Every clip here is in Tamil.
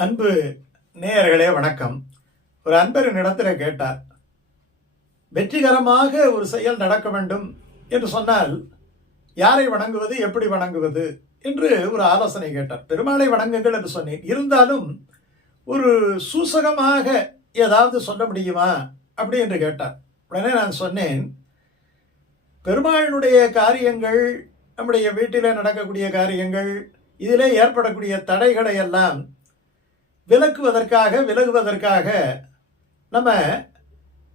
அன்பு நேயர்களே வணக்கம். ஒரு அன்பரின் இடத்துல கேட்டார் வெற்றிகரமாக ஒரு செயல் நடக்க வேண்டும் என்று சொன்னால் யாரை வணங்குவது எப்படி வணங்குவது? என்று ஒரு ஆலோசனை கேட்டார். பெருமாளை வணங்குங்கள் என்று சொன்னேன். இருந்தாலும் ஒரு சூசகமாக ஏதாவது சொல்ல முடியுமா? அப்படி என்று கேட்டார். உடனே நான் சொன்னேன் பெருமாளினுடைய காரியங்கள் நம்முடைய வீட்டில் நடக்கக்கூடிய காரியங்கள் இதிலே ஏற்படக்கூடிய தடைகளை எல்லாம் விலக்குவதற்காக விலகுவதற்காக நம்ம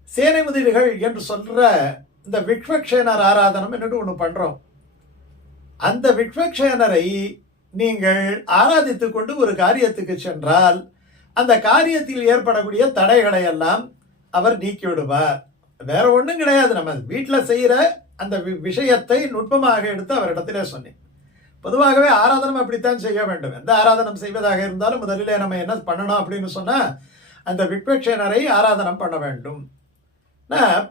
சேனை முதலிகள் என்று சொல்கிற இந்த விக்வக்ஷேனர் ஆராதனம் என்று ஒன்று பண்ணுறோம் அந்த விக்வக்ஷேனரை நீங்கள் ஆராதித்து கொண்டு ஒரு காரியத்துக்கு சென்றால் அந்த காரியத்தில் ஏற்படக்கூடிய தடைகளை எல்லாம் அவர் நீக்கிவிடுவார் வேற ஒன்றும் கிடையாது. நம்ம வீட்டில் செய்கிற அந்த வி- விஷயத்தை நுட்பமாக எடுத்து அவரிடத்திலே சொன்னேன். பொதுவாகவே ஆராதனம் அப்படித்தான் செய்ய வேண்டும். எந்த ஆராதனம் செய்வதாக இருந்தாலும் முதலிலே நம்ம என்ன பண்ணணும் அப்படின்னு சொன்னால் அந்த விக்வக்ஷேனரை ஆராதனம் பண்ண வேண்டும். நான்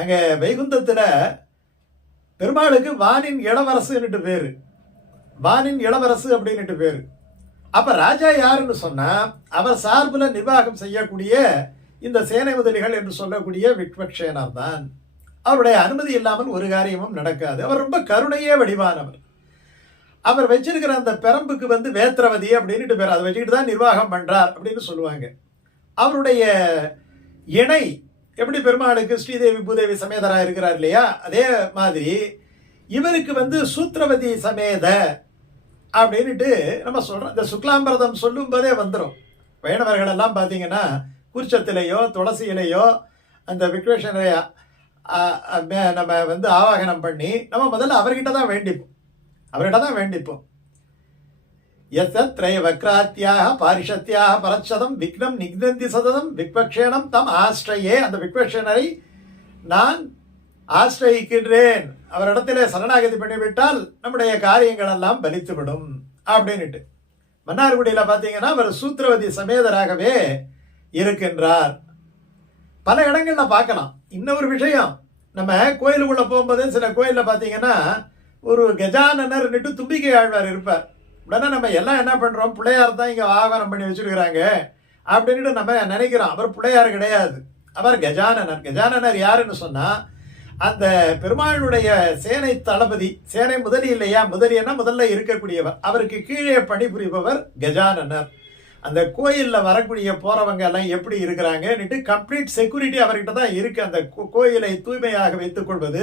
அங்கே வைகுந்தத்தில் பெருமாளுக்கு வானின் இளவரசுன்னுட்டு பேர். வானின் இளவரசு அப்படின்னுட்டு பேர். அப்போ ராஜா யாருன்னு சொன்னால் அவர் சார்பில் நிர்வாகம் செய்யக்கூடிய இந்த சேனை முதலிகள் என்று சொல்லக்கூடிய விக்வக்ஷேனர் தான். அவருடைய அனுமதி இல்லாமல் ஒரு காரியமும் நடக்காது. அவர் ரொம்ப கருணையே வடிவானவர். அவர் வச்சிருக்கிற அந்த பெரம்புக்கு வந்து வேத்திரவதி அப்படின்னுட்டு பேர். அதை வச்சுக்கிட்டு தான் நிர்வாகம் பண்ணுறார் அப்படின்னு சொல்லுவாங்க. அவருடைய இணை எப்படி பெருமாளுக்கு ஸ்ரீதேவி பூதேவி சமேதரா இருக்கிறார் இல்லையா? அதே மாதிரி இவருக்கு வந்து சூத்ரவதி சமேத அப்படின்ட்டு நம்ம சொல்கிறோம் இந்த சுக்லாம்பிரதம் சொல்லும் போதே வந்துடும் வைணவர்கள் எல்லாம் பார்த்தீங்கன்னா குறிச்சத்திலேயோ துளசியிலேயோ அந்த விக்ரேஷனை நம்ம வந்து ஆவாகனம் பண்ணி நம்ம முதல்ல அவர்கிட்ட தான் வேண்டிப்போம். அவர்கிட்ட தான் வேண்டிப்போம் திரைய வக்ராத்தியாக பாரிஷத்தியாக பரச்சதம் விக்னம் நிக்னந்தி சததம் விக்வக்ஷேணம் தம் ஆஸ்ரயே அந்த விக்வக்ஷேனரை நான் ஆஸ்ரயிக்கின்றேன் அவரிடத்திலே சரணாகதி பண்ணிவிட்டால் நம்முடைய காரியங்கள் எல்லாம் பலித்துவிடும் அப்படின்ட்டு மன்னார்குடியில் பார்த்தீங்கன்னா அவர் சூத்திரவதி சமேதராகவே இருக்கின்றார் பல இடங்களில் பார்க்கலாம் இன்னொரு விஷயம் நம்ம கோயிலுக்குள்ளே போகும்போது சில கோயிலில் பார்த்தீங்கன்னா ஒரு கஜானனர்னுட்டு தும்பிக்கை ஆழ்வார் இருப்பார். உடனே நம்ம எல்லாம் என்ன பண்ணுறோம் பிள்ளையார் தான் இங்கே ஆகாரம் பண்ணி வச்சிருக்கிறாங்க. அப்படின்ட்டு நம்ம நினைக்கிறோம். அவர் பிள்ளையார் கிடையாது. அவர் கஜானனர். கஜானனர் யாருன்னு சொன்னால் அந்த பெருமாளுடைய சேனை தளபதி சேனை முதலி இல்லையா? முதலியன்னா முதல்ல இருக்கக்கூடியவர். அவருக்கு கீழே பணிபுரிபவர் கஜானனர். அந்த கோயிலில் வரக்கூடிய போகிறவங்க எல்லாம் எப்படி இருக்கிறாங்கன்னுட்டு கம்ப்ளீட் செக்யூரிட்டி அவர்கிட்ட தான் இருக்குது அந்த கோயிலை தூய்மையாக வைத்துக்கொள்வது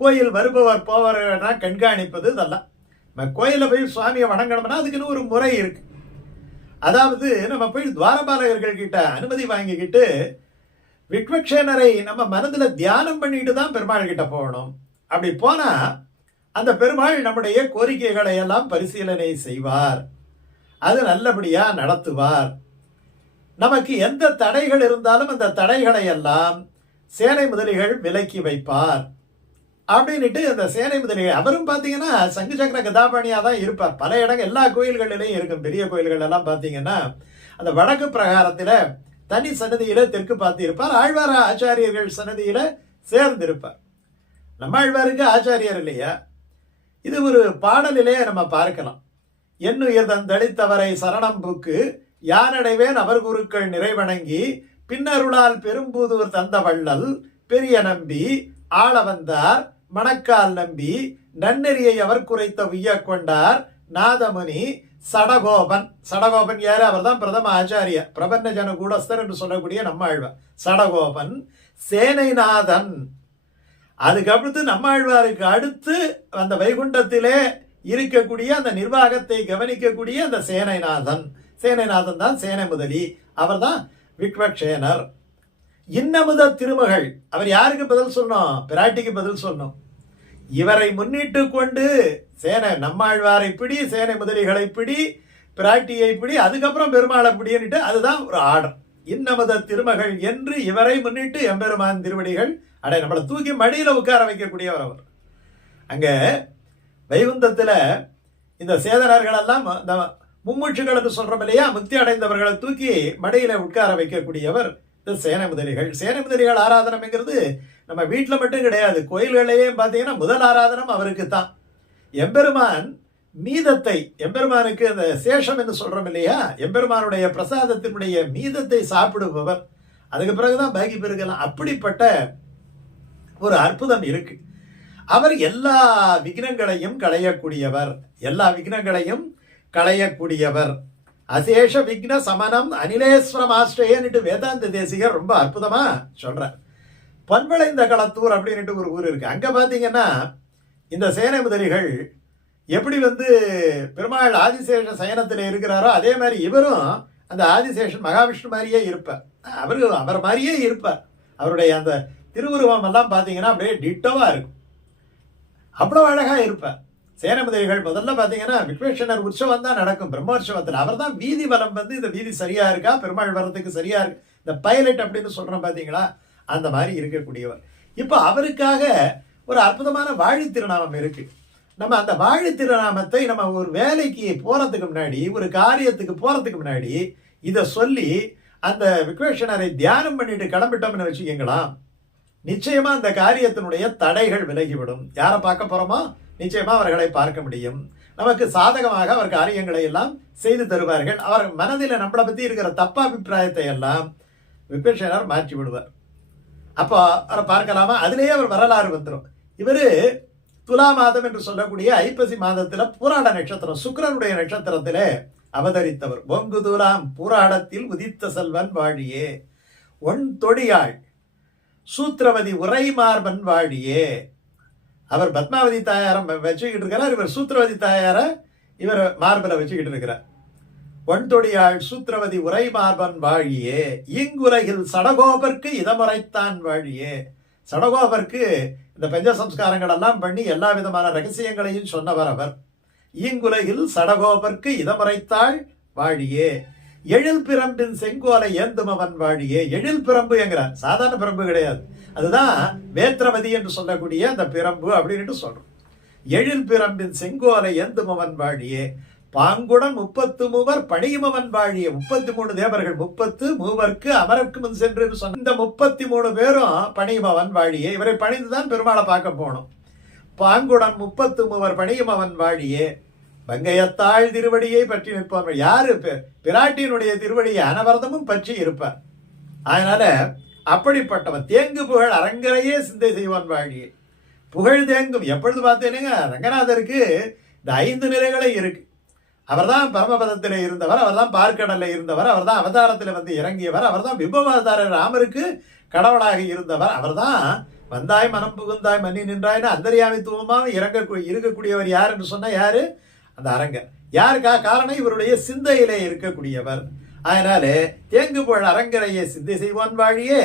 கோயில் வருபவர் போவர்னா கண்காணிப்பது இதெல்லாம் நம்ம கோயிலில் போய் சுவாமியை வணங்கணும்னா அதுக்குன்னு ஒரு முறை இருக்கு. அதாவது நம்ம போய் துவாரபாலகர்கள் கிட்ட அனுமதி வாங்கிக்கிட்டு விக்வக்ஷேனரை நம்ம மனதில் தியானம் பண்ணிட்டு தான் பெருமாள் கிட்ட போகணும். அப்படி போனால் அந்த பெருமாள் நம்முடைய கோரிக்கைகளை எல்லாம் பரிசீலனை செய்வார். அது நல்லபடியாக நடத்துவார். நமக்கு எந்த தடைகள் இருந்தாலும் அந்த தடைகளை எல்லாம் சேனை முதலிகள் விலக்கி வைப்பார். அப்படின்னுட்டு அந்த சேனை முதலிகள் அவரும் பார்த்தீங்கன்னா சங்கு சக்கர கதாபாணியாக தான் இருப்பார். பல இடங்கள் எல்லா கோயில்களிலையும் இருக்கும். பெரிய கோயில்கள் எல்லாம் பார்த்தீங்கன்னா அந்த வடக்கு பிரகாரத்தில் தனி சன்னதியில் தெற்கு பார்த்து இருப்பார் ஆழ்வார ஆச்சாரியர்கள் சன்னதியில் சேர்ந்திருப்பார். நம்ம ஆழ்வாருக்கு ஆச்சாரியர் இல்லையா? இது ஒரு பாடலிலே நம்ம பார்க்கலாம். என்னுயர்தன் தந்தளித்தவரை சரணம் புக்கு யானடைவேன் அவர் குருக்கள் நிறைவணங்கி பின்னருளால் பெரும்பூதூர் தந்த வள்ளல் பெரிய நம்பி ஆள வந்தார் மணக்கால் நம்பி நன்னெறியை அவர் குறைத்த உய்ய கொண்டார் நாதமுனி சடகோபன். சடகோபன் யாரு? அவர்தான் பிரதம ஆச்சாரியர் பிரபன்ன ஜன கூடஸ்தர் என்று சொல்லக்கூடிய நம்மாழ்வார் சடகோபன் சேனைநாதன். அதுக்கடுத்து நம்மாழ்வாருக்கு அடுத்து அந்த வைகுண்டத்திலே இருக்கக்கூடிய அந்த நிர்வாகத்தை கவனிக்கக்கூடிய அந்த சேனைநாதன். சேனைநாதன் தான் சேனை முதலி. அவர் தான் விக்வக்ஷேனர். இன்னமுத திருமகள். அவர் யாருக்கு பதில் சொன்னோம்? பிராட்டிக்கு பதில் சொன்னோம். இவரை முன்னிட்டு கொண்டு சேனை நம்மாழ்வாரை பிடி சேனை முதலிகளை பிடி பிராட்டியை பிடி அதுக்கப்புறம் பெருமாளை பிடின்னுட்டு அதுதான் ஒரு ஆர்டர். இன்னமத திருமகள் என்று இவரை முன்னிட்டு எம்பெருமான் திருவடிகள் அடே நம்மளை தூக்கி மடியில் உட்கார வைக்கக்கூடியவர் அவர். அங்கே வைகுந்தத்தில் இந்த சேதனர்கள் எல்லாம் இந்த மும்முட்சுகள் என்று சொல்கிறோம் இல்லையா? முக்தி அடைந்தவர்களை தூக்கி மடியில் உட்கார வைக்கக்கூடியவர் இந்த சேனை முதலிகள். சேனை முதலிகள் ஆராதனம்ங்கிறது நம்ம வீட்டில் மட்டும் கிடையாது. கோயில்களையே பார்த்தீங்கன்னா முதல் ஆராதனம் அவருக்கு தான் எம்பெருமான் மீதத்தை எம்பெருமானுக்கு அந்த சேஷம் என்று சொல்கிறோம் இல்லையா? எம்பெருமானுடைய பிரசாதத்தினுடைய மீதத்தை சாப்பிடுபவர். அதுக்கு பிறகுதான் பாக்கி பெருகலாம் அப்படிப்பட்ட ஒரு அற்புதம் இருக்கு. அவர் எல்லா விக்னங்களையும் களையக்கூடியவர். எல்லா விக்னங்களையும் களையக்கூடியவர். அசேஷ விக்ன சமனம் அனிலேஸ்வரம் ஆஸ்ரேயன்ட்டு வேதாந்த தேசிகர் ரொம்ப அற்புதமாக சொல்கிறார் பண்பளைந்த களத்தூர் அப்படின்னுட்டு ஒரு ஊர் இருக்குது அங்கே பார்த்தீங்கன்னா இந்த சேனை முதலிகள் எப்படி வந்து பெருமாள் ஆதிசேஷ சயனத்தில் இருக்கிறாரோ அதே மாதிரி இவரும் அந்த ஆதிசேஷன் மகாவிஷ்ணு மாதிரியே இருப்பார். அவரு அவர் மாதிரியே இருப்பார். அவருடைய அந்த திருவுருவம் எல்லாம் பார்த்தீங்கன்னா அப்படியே டிட்டோவா இருக்கும். அவ்வளோ அழகாக இருப்பார். சேனமுதவிகள் முதல்ல பார்த்தீங்கன்னா விக்வேஷனர் உற்சவம் தான் நடக்கும் பிரம்மோற்சவத்தில் அவர் தான் வீதி வலம் வந்து இந்த வீதி சரியா இருக்கா பெருமாள் வரத்துக்கு சரியா இருக்கு இந்த பைலட் அப்படின்னு சொல்கிறோம் பார்த்தீங்களா அந்த மாதிரி இருக்கக்கூடியவர். இப்போ அவருக்காக ஒரு அற்புதமான வாழி திருநாமம் இருக்கு. நம்ம அந்த வாழி திருநாமத்தை நம்ம ஒரு வேலைக்கு போகிறதுக்கு முன்னாடி ஒரு காரியத்துக்கு போகிறதுக்கு முன்னாடி இதை சொல்லி அந்த விக்வேஷனரை தியானம் பண்ணிட்டு கிளம்பிட்டோம்னு வச்சுக்கீங்களா நிச்சயமாக அந்த காரியத்தினுடைய தடைகள் விலகிவிடும். யாரை பார்க்க போகிறோமா நிச்சயமாக அவர்களை பார்க்க முடியும். நமக்கு சாதகமாக அவர் காரியங்களை எல்லாம் செய்து தருவார்கள். அவர் மனதில் நம்மளை பற்றி இருக்கிற தப்ப அபிப்பிராயத்தை எல்லாம் விக்வேஷனர் மாற்றி விடுவார். அப்போ அவரை பார்க்கலாமா? அதிலேயே அவர் வரலாறு வந்துடும் இவர் துலா மாதம் என்று சொல்லக்கூடிய ஐப்பசி மாதத்தில் பூராட நட்சத்திரம் சுக்கரனுடைய நட்சத்திரத்திலே அவதரித்தவர். பொங்கு துலாம் பூராடத்தில் உதித்த செல்வன் வாழியே. ஒன் தொடியாள் சூத்திரவதி உரைமார்பன் வாழியே. அவர் பத்மாவதி தாயாரம் வச்சுக்கிட்டு இருக்கிறார் இவர் சூத்திரவதி தாயாரை இவர் மார்பில் வச்சுக்கிட்டு இருக்கிறார் ஒன்தொடியாள் சூத்திரவதி உரை மார்பன் வாழியே இங்குரையில் சடகோபர்க்கு இதமுறைத்தான் வாழியே. சடகோபர்க்கு இந்த பஞ்ச சம்ஸ்காரங்கள் எல்லாம் பண்ணி எல்லா விதமான ரகசியங்களையும் சொன்னவர் அவர். ஈங்குலகில் சடகோபர்க்கு இதமுறைத்தாள் வாழியே. எழில் பிரம்பின் செங்கோலை ஏந்துமவன் வாழியே. எழில் பிரம்பு என்கிறார். சாதாரண பிரம்பு கிடையாது. அதுதான் வேத்திரவதி என்று சொல்லக்கூடிய அந்த பிரம்பு அப்படின்ட்டு சொல்றோம். எழில் பிரம்பின் செங்கோலை ஏந்துமவன் வாழியே பாங்குடன் முப்பத்து மூவர் பணியுமவன் வாழிய. முப்பத்தி மூணு தேவர்கள் முப்பத்து மூவர்க்கு அமரருக்கு முன் சென்று சொன்ன இந்த முப்பத்தி மூணு பேரும் பணியுமவன் வாழியே. இவரை பணிந்துதான் பெருமாளை பார்க்க போகணும் பாங்குடன் முப்பத்து மூவர் பணியுமவன் வாழியே. வங்கையத்தாள் திருவடியை பற்றி நிற்பவன் யாரு? பிராட்டியினுடைய திருவடியை அனவரதமும் பற்றி இருப்பார். அதனால அப்படிப்பட்டவன் தேங்கு புகழ் அரங்கரையே சிந்தை செய்வான் வாழியே புகழ் தேங்கும் எப்பொழுது பார்த்தேனுங்க? ரங்கநாதருக்கு இந்த ஐந்து நிலைகளே இருக்கு. அவர்தான் பரமபதத்தில் இருந்தவர் அவர்தான் பார்க்கடலில் இருந்தவர் அவர்தான் அவதாரத்தில் வந்து இறங்கியவர் அவர்தான் விபவாதார ராமருக்கு கடவுளாக இருந்தவர் அவர்தான் வந்தாய் மனம் புகுந்தாய் மன்னி நின்றாய்னு அந்தரியாமித்துவமாக இறங்க இருக்கக்கூடியவர் யார் என்று யார்? அந்த அரங்கர். யாருக்கா? காரணம் இவருடைய சிந்தையிலே இருக்கக்கூடியவர். அதனால தேங்கு புகழ் அரங்கரையே சிந்தை செய்வான் வாழியே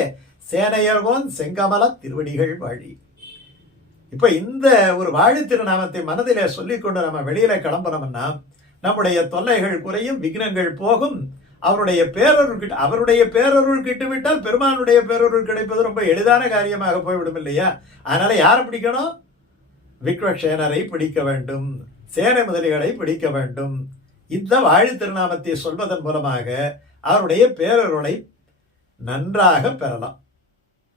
சேனையர்கோன் செங்கமல திருவடிகள் வாழி. இப்போ இந்த ஒரு வாழி திருநாமத்தை மனதிலே சொல்லிக்கொண்டு நம்ம வெளியில கிளம்புறோம்னா நம்முடைய தொல்லைகள் குறையும் விக்னங்கள் போகும். அவருடைய பேரருள் கிட்ட அவருடைய பேரருள் கிட்டுவிட்டால் பெருமானுடைய பேரருள் கிடைப்பது ரொம்ப எளிதான காரியமாக போய்விடும் இல்லையா? அதனால யாரை பிடிக்கணும்? விக்ரக்ஷேனரை பிடிக்க வேண்டும். சேனை முதலிகளை பிடிக்க வேண்டும். இந்த வாழி திருநாமத்தை சொல்வதன் மூலமாக அவருடைய பேரருளை நன்றாக பெறலாம்.